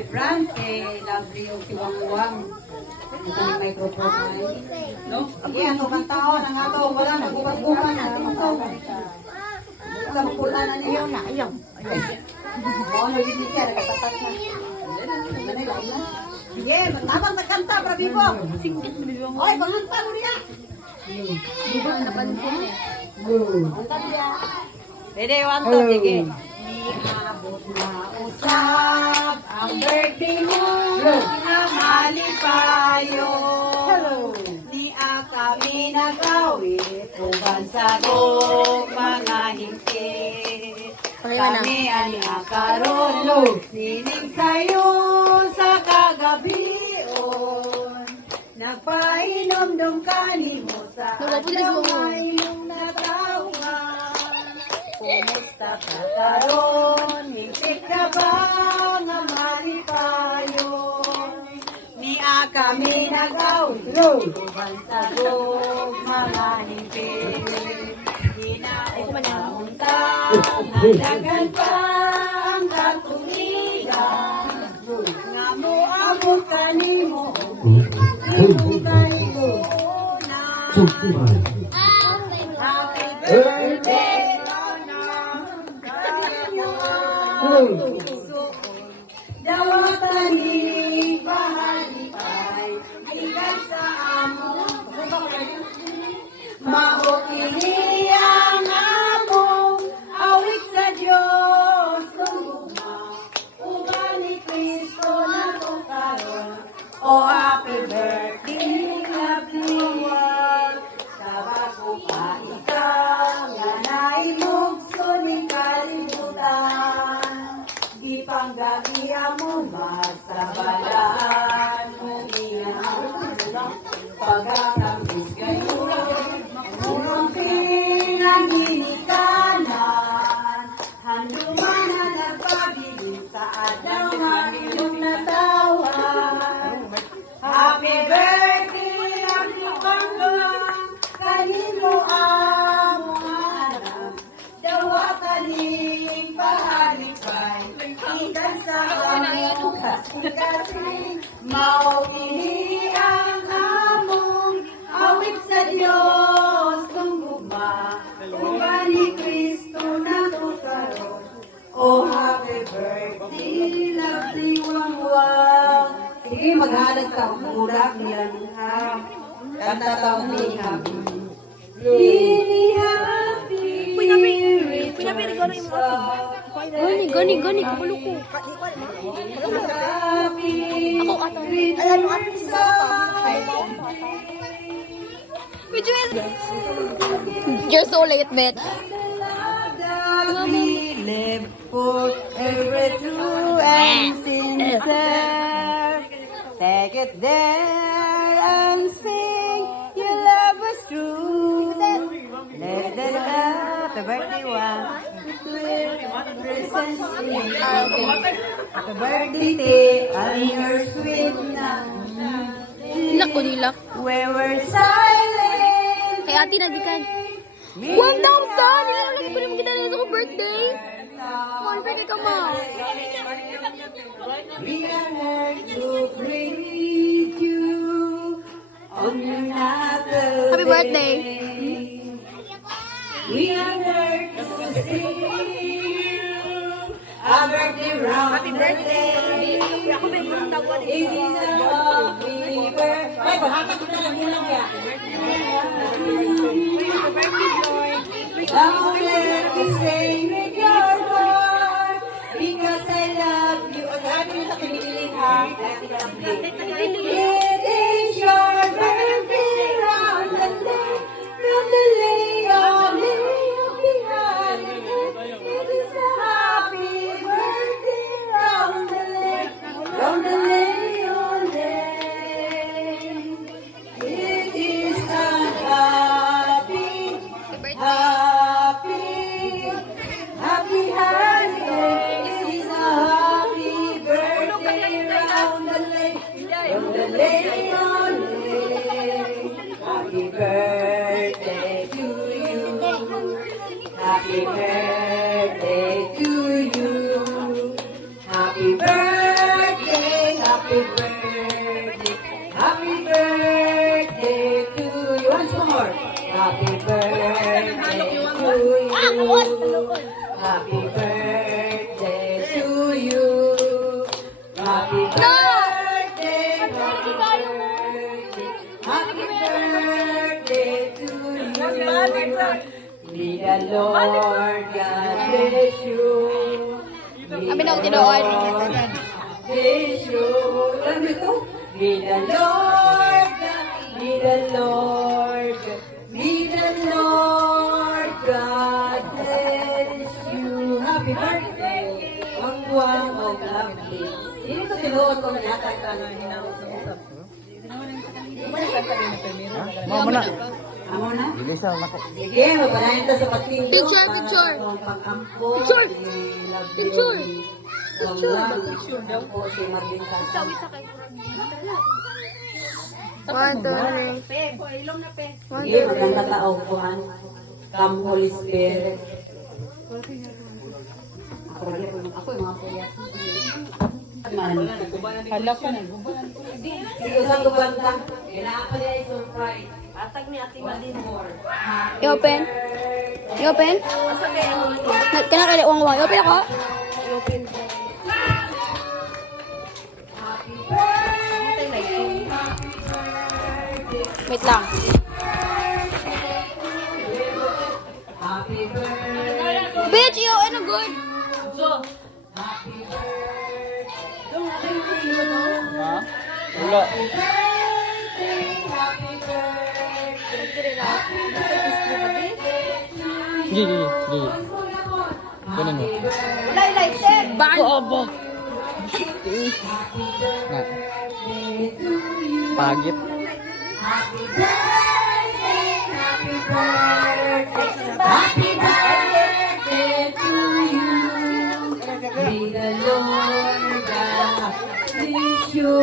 Happy Brand, lovely yung si Wang Wang. Ito yung microphone na yun. No? Okay, ano kang taon, ang ato, wala na, bukas-bukas na. Wala mapulan na niyo na, ayaw. Oo, nagiging siya, nagkatapat na. Sige, matapang nagkanta, Prabibo. Oy, panganta mo niya. Hindi ba napansin eh? Kanta niya. Dede, one, two, sige. Niabot na usap ang birthday mo na malipayo. Ni kami nagawit uban sa mga hingkit. Kami ani akaron nining sayo sa kagabion. Nagpainom-dom kanimo sa adlaw ngayong natawan. Kumusta ka karon? Mintik ka ba nga malipayon? Niya kami nagawit uban sa mga hingkit. Ginaunta nadagan pa ang katuligan. Nga moabot kanimo imong kayo na. Happy birthday dawatan ni bahalipay ikan sa among mao kini ang among awit sa Dios tunguma uban ni Kristo na karon. Oh, happy birthday, lovely one. Kabago pa ikaw nga naimugso ni kalibutan. Di panggagiya mo magsabalaan mo iyang pagkakambis kayo. Murang pinanginikanan, handuman na nagpabilis sa adlaw nga inyong natawan. Happy birthday, happy panggang, kanino ang mga anak. Dawa kaning pahalipay, ikan sa among kasing-kasing. Mao kini ang among awit sa Dios tunguma uban ni Kristo na karon. Oh, happy birthday, lovely Wang-Wang. Sige, maghalag ka. Mura niyan ha. Kanta ka ni Happy. Ni Happy. Pinapiri ko na yung mga gani, kapulo ko. Happy. Ako, ato. Ayan, You're so late, bitch. We live forever true and sincere. Take it there and sing your love was true. Let the happy birthday one. Happy birthday day and your sweet na. Nilak ko, nilak. We were silent. Kay ate nagikan. 1,000! Nilalagay ko naman kita na sa birthday. Birthday ka, ma. We are here to greet you on your natal Happy birthday. We are here to sing you a birthday round. Happy birthday. It is a happy birthday. Ay, bahata ko na lang yun lang kaya. Long let me sing with your heart because I love you. Ang happy na kinikiling ha. It is your birthday round the lake, round the lake, round the lake. It is a happy birthday round the lake, round the lake, round the lake. It is a happy, happy, happy holiday. It is a happy birthday round the lake, round the Happy birthday. Happy birthday to you. Once more. Happy birthday to you. Happy birthday to you. Happy birthday. Happy birthday. Happy birthday to you. May the Lord God bless you. Kami na tinood. Bless you. Alam mo ito? May the Lord God, may the Lord God, may the Lord God bless you. Happy birthday. Ang buwang o lovely. Hindi ko tinuod ko na yata ka na hinausap. Mama na. Amo na? Dili siya nako. Sige, magpanayin ta sa patingko. Picture, picture. Pag-ampo. Picture. Picture. Picture. Picture daw po si Marvin Sasawit sa kay 1, 2, 3. Sige, maganda taokuhan. Come Holy Spirit. Ako yung mga kuya. Hala ko na. Sige, saan ko banta? Kailangan niya i-surprise. Atag ni Ate Malin more. I-open? I-open? Kaya kaya uwang-uwang. I-open ako? Wait lang. Happy birthday. Bitch, yo, ano good? Ha? Wala. Gigi, gigi. Kunin mo. Bakit? Aba. Nga. Pagit. Happy birthday to you. May the Lord God bless you.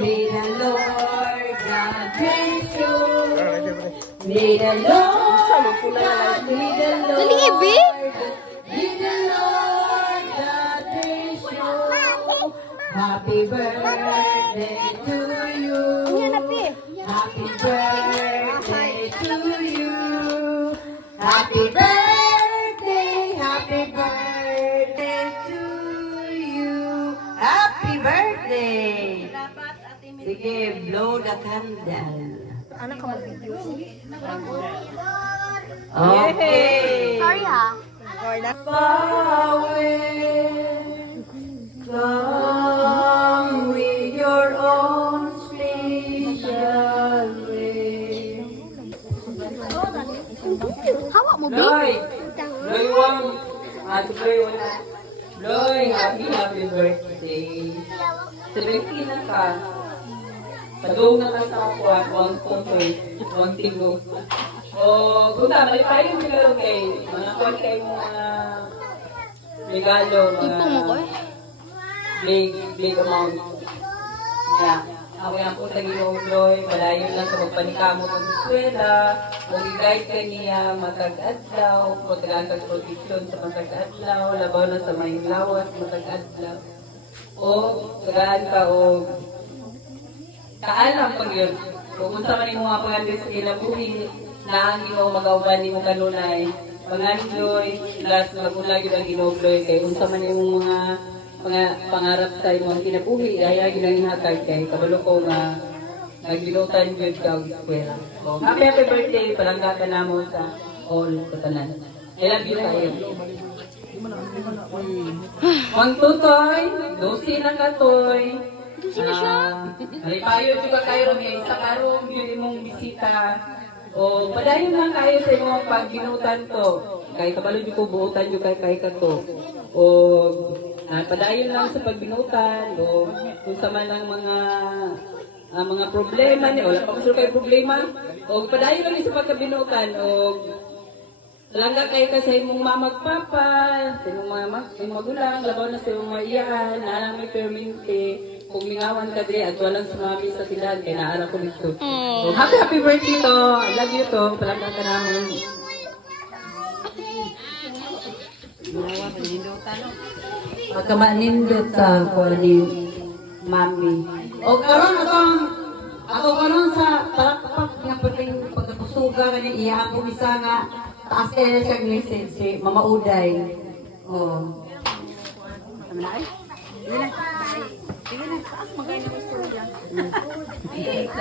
May the Lord God bless you. May the Lord God, may the Lord, Dali, Ibi. may the Lord God bless you. Happy birthday to you. Happy birthday to you. Happy birthday to you. Happy birthday. Sige, blow the candle. Okay. Sorry ha. Come with your own special way. Hawak mo, Bi. Loy! Loy, one. Loy, one. Loy, happy birthday. 17 na ka. Padung na ka sa ako at huwag kumpoy, huwag tigo. O, guna, malipayo mo lalo kay mga kwan kay mga regalo, Tipo mo ko mga eh. big amount. Yeah. Ako yung po sa ginugloy, palayo lang sa magpanikamo sa eskwela, mag-guide ka niya, matag-adlaw, matag-adlaw protection sa matag-adlaw, labaw na sa may lawas, matag-adlaw. O, tagaan ka o kaalam pag yun. Kung unsa man mo nga pangalit sa kinabuhi, na ang ginoo mag-auban mo kanunay, pangandoy, last magulag yun ang ginugloy, kay unsa man yung mga pangarap sa imong kinabuhi, ay ginanghatag kay kabalo ko nga nagbinutan yun ka og eskwela. So, happy birthday, palangga ka na mo sa all katanan. I love you kayo. Mang tutoy, dosi na katoy. Alipayo juga kayo ron isa karong yun imong bisita. O padayon lang kayo sa imong pagbinutan to. Kay kabalo jud ko buutan jud kay kato. O padayon lang sa pagbinutan o kung sa man ang mga problema ni wala pa ko kay problema o padayon lang sa pagkabinutan o Langga kayo ka sa imong mamagpapa, sa imong magulang, labaw na sa imong maiyan, nalang may permente, kung mingawan ka dire, at walang sumami sa tilan, kaya naara ko nito. So, happy birthday to! I love you to, palangga ka namin. Pagka manindot sa kuwanin, mami. O karon ato karon sa palakpak nga pagking pagkakusuga nga iya ako isa nga taas kaya siya message si Mama Uday. Oh. Tama na ay?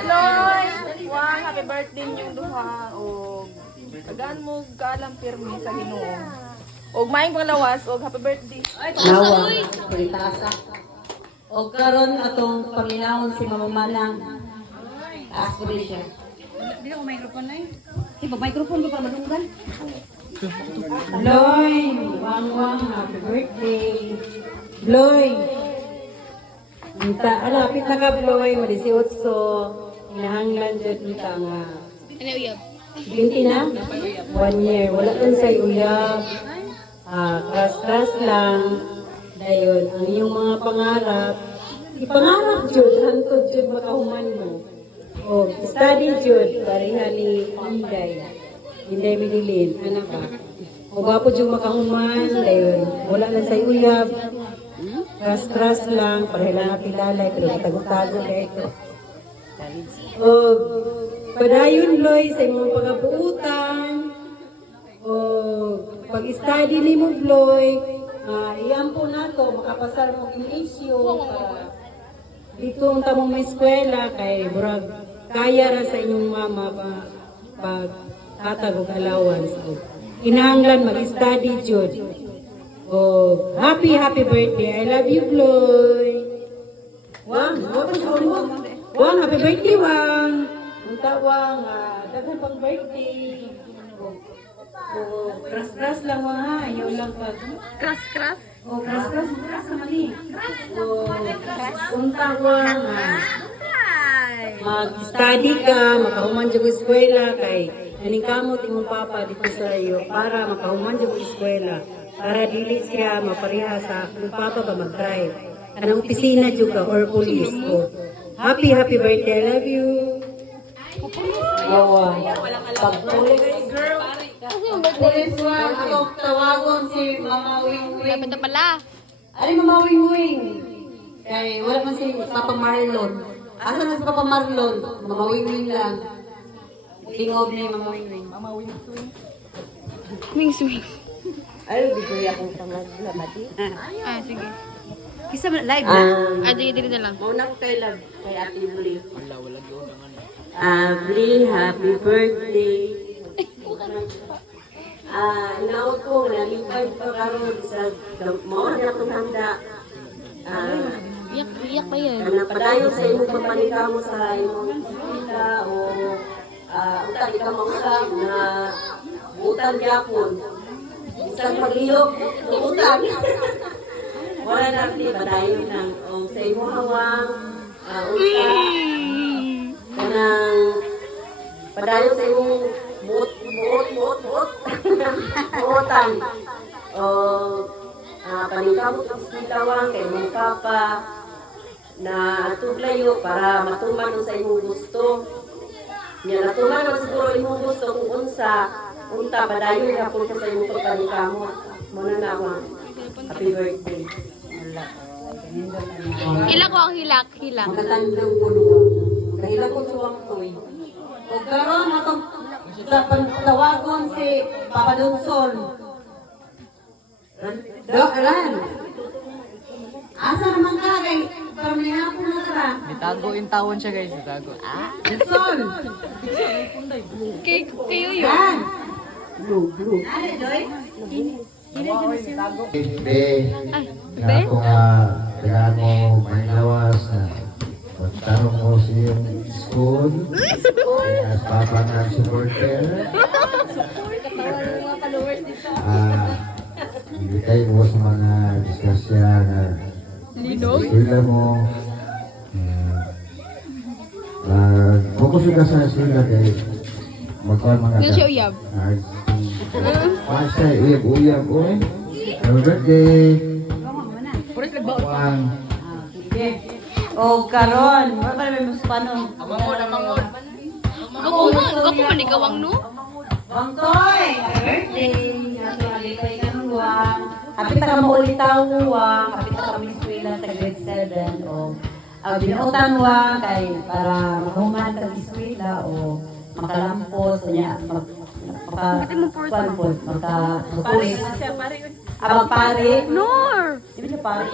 Loy! Wow, happy birthday niyong duha. O, tagaan mo kaalam pirmi sa Ginoo. Og maayong panglawas og happy birthday. Nawa, palitasa. O karon atong paminawon si Mama Manang. Taas ko rin siya. Hindi ako microphone na eh. Microphone ko para madunggan. Loy, wang happy birthday. Loy. Alapit na ka, Loy, madisiotso. Hinahanglan dyan kita nga. Ano uyab? 20 na? 1 year. Wala lang sa uyab. Kras-kras lang. Dayon, ang iyong mga pangarap, ipangarap jud, hantod jud makahuman mo. O, study jud, pareha ni Inday Midilin, anak ba? O, bapo jud makahuman, dayon, wala lang sa uyab. Kras-kras lang, pareha lang napilalay, pero tago-tago na ito. O, padayon, Loy, sa imong pagabuutan. O, pag-study ni mo, Loy, iyan po na to, makapasar mo yung issue. Dito ang tamong may eskwela, kay burag, kaya ra sa inyong mama pag tatag og allowance. Kinahanglan mag-study, Jud. Oh, happy birthday. I love you, Bloy. Wang, happy birthday, Wang. Unta, Wang, daghan pang birthday. Oh, kras-kras lang, Wang, ha. Ayaw lang pag... Kras-kras? Oh, kras-kras naman eh. Oh, unta, Wang, mag-study ka, makahuman dyan ko eskwela, kay naning kamot imong papa dito sa iyo para makahuman dyan ko eskwela. Para dili siya mapariha sa yung papa ba mag-drive. Kanang opisina dyan ka or police ko. Happy birthday, I love you. Awa. Pag-police girl. Police one, atong tawagon si Mama Wing Wing. Dapat na pala. Ay, Mama Wing Wing. Kaya wala man si Papa Marlon. Asa na si Papa Marlon? Mama Wing Wing lang. Tingog ni Mama Wing Wing. Mama Wing Wing. Wings. Ay, di ko yakong pangaglabati. Sige. Kisa live na? Dili na lang. Mauna ko kay Love, kay Ate Bli. Bli, happy birthday. Inaot ko, nalipad ko karon sa mauna na itong handa. Iyak pa yan. Padayo sa imong pagpanikamo sa imong isita o utang ikaw mautang na utang yapon. Isang paghilok, utang. Wala na rin, padayo ng sa imong hawang, utang. Kanang padayo sa imong buot. Utang. O paningkamot ang skitawang kay mong papa na tuglayo para matuman sa imong gusto. Nga natuman man siguro imong gusto kung unta padayon hapon ka sa imong pagpaningkamot. Muna na ako. Happy birthday. Hilak ko ang hilak. Magkatandang puno. Kahilak ko suwang toy. O karon atong sa pagtawagon si Papa Donsol. Ran. Asa naman ka kay para may hapon na ka ba? Itago yung tawon siya guys, itago. Donsol. Kayo yun. Ran. Blue. Ano, Joy? Hindi. Na ako nga, kailangan mo may lawas na magtanong mo sa iyong school. As papa ng supporter. Ibigay mo sa mga diskusya na eskwela mo. Focus ka sa eskwela kay magkaroon mga Yan siya uyab. Pasay, uyab, uy. Happy birthday. Juan. O karon, wala pa may muspano. Gapo man ikaw ang no? Bang Toy, happy birthday. Nato alipay ka ng Wang. Happy ta ka maulitaw Wang. Happy ta ka may eskwela sa grade 7. O binutan mo kay para mahuman ka eskwela o makalampos niya magpulis pare Nor! di ba siya pare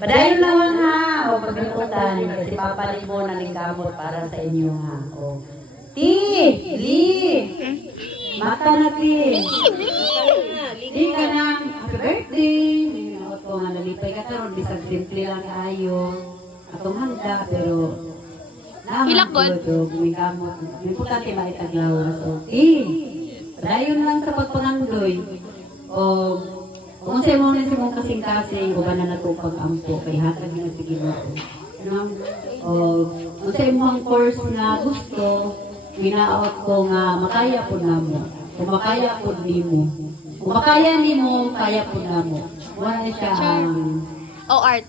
padayon lang ha o pagbinutan kasi papalit mo na ng gamot para sa inyo ha o mata na Li ka ng happy birthday o nga nalipay ka karon bisag simple lang ayo atong handa pero Hilakon. may gamot importante maitaglawas o dayon lang sa pagpangangdoy o kung sa mo na si mong kasing-kasing uban na natupag ampo kay hatag na sige mo o kung sa imong course na gusto minaot ko nga makaya po namo kung makaya po nimo kung makaya nimo kaya po namo wala siya ang Oh, art.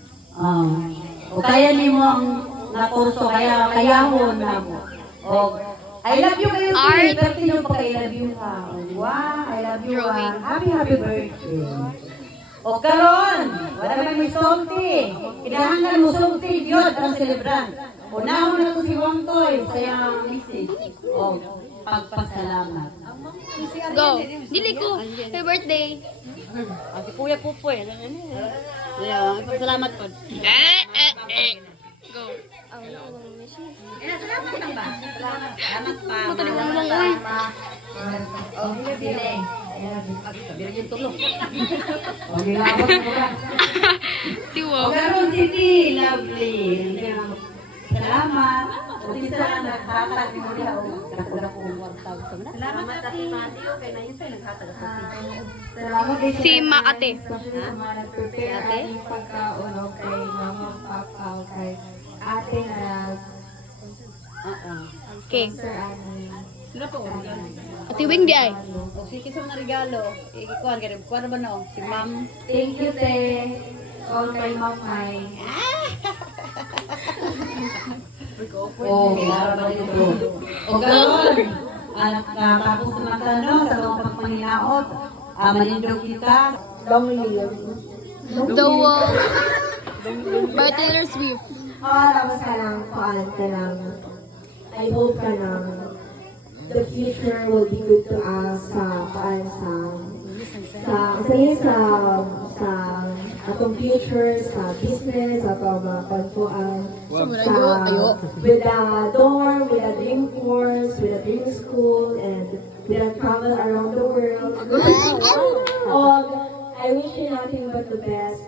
o kaya nimo ang nakurso kaya kayahon namo o I love you kayo Art. pero tinyo pa I love you ha wow I love you Drawing. happy birthday o karon wala man may sulti kinahanglan mo sulti yun ang celebran unahon na ko si Wang Toy sa iyang message o pagpasalamat Go. Dili ko. Happy birthday. ang kuya Pupoy salamat po Go. salamat pa Matulungan mo lang, uy. o sile sabi rin yung tulong o nilabot mo ba Tiwo. o karon City lovely salamat o isa na naghatag mo diha o dako-dako 1,000 na salamat ate Mateo kay na yun tayo naghatag ako salamat din Si Maate. ate pagkaon o kay mama, papa, o kay ate na Okay. Sir Annie. Ate Wing di ay. o sige sa mga regalo ikikuan kay kuan ba no si ma'am Thank you, te. O kay mamay. oh ba dito o ganon anak na tapos sa tanong sa mga pagpaninaot manindog kita The Wall. By Taylor Swift. Tapos ka lang, paan ka lang. I hope ka lang. The future will be good to us sa atong future, sa business, atong mga pagpuan. With a dorm, with a dream course, with a dream school, and with a travel around the world. I wish you nothing but the best.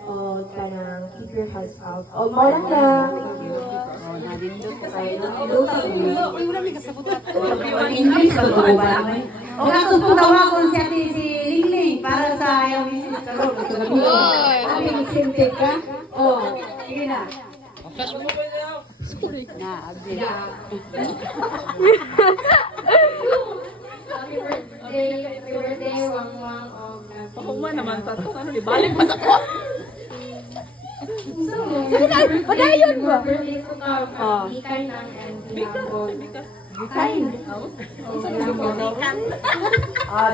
Kanang keep your heads out. Malang na. English ba ito ba? O kaso po tawagon si ate si Lingling para sa ayaw visit sa road. Ate magsintik ka? O, sige na. Na, abdi. Happy birthday, Wang Wang. Pakuma naman tato. Ano, ibalik pa sa ko. Padayon ba? Birthday ko ka. Bikay ng Bikay.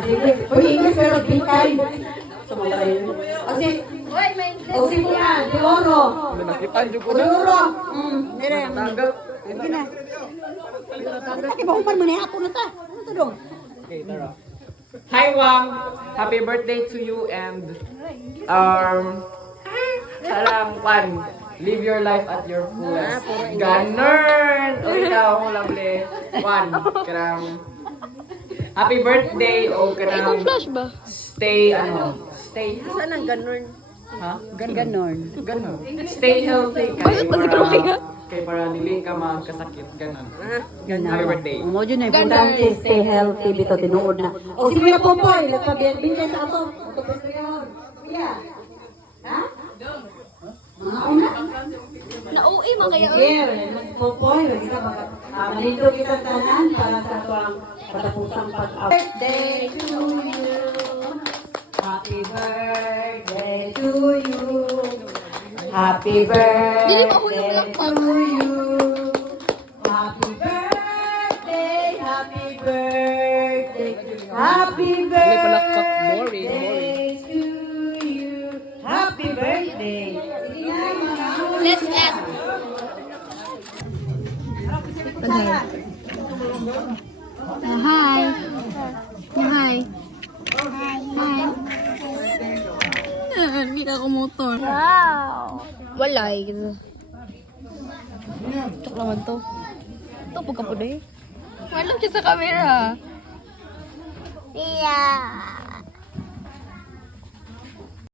Sige. Uy, English pero bikay. O sige yan, di oro. Di oro. Dire. Sige na. Ate, bahupan mo na ako na ta. Ano to dong? Hi Wang! Happy birthday to you and sarang Juan, live your life at your fullest. Ganun! O ikaw, lovely. Juan, karang happy birthday o karang Flash ba? stay Saan ang ganun? ha? Ganon. Ganun. Stay healthy kay para dili ka magkasakit. Ganun. Happy birthday. Mo dyan na importante, stay healthy, bito tinuod na. O si Kuya Popoy, nagpabiyan sa ato. Ito pa siya. Kuya. Ha? Mga una? Na-OA mga kaya. Sige, Popoy, malito kita tanan para sa ito ang patapusang pag-out. Birthday to you. Happy birthday to you. Happy birthday to you. Happy birthday, happy birthday, happy birthday to you. Happy birthday. Let's end. Hi. Hi. Hi. Hindi ka kumotor. Wow! Wala eh. Tok naman to. Ito, pagka po na eh. Walang siya sa camera. Yeah.